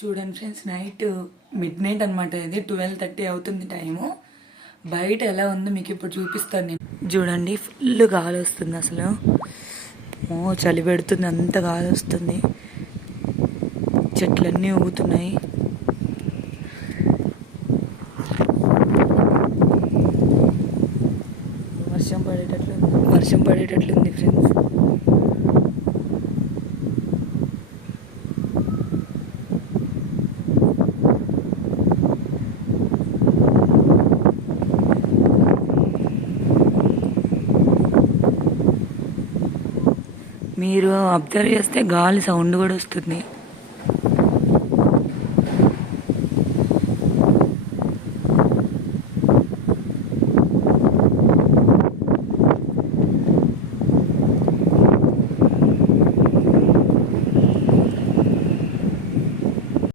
చూడండి friends, night mid night అనమాట. ఇది 12:30 అవుతుంది టైము. బయట ఎలా ఉందో మీకు ఇప్పుడు చూపిస్తాను నేను. చూడండి, ఫుల్ గాలి వస్తుంది. అసలు చలి పెడుతుంది, అంత గాలి వస్తుంది. చెట్లన్నీ ఊగుతున్నాయి. వర్షం పడేటట్లుంది ఫ్రెండ్స్. మీరు అబ్జర్వ్ చేస్తే గాలి సౌండ్ కూడా వస్తుంది.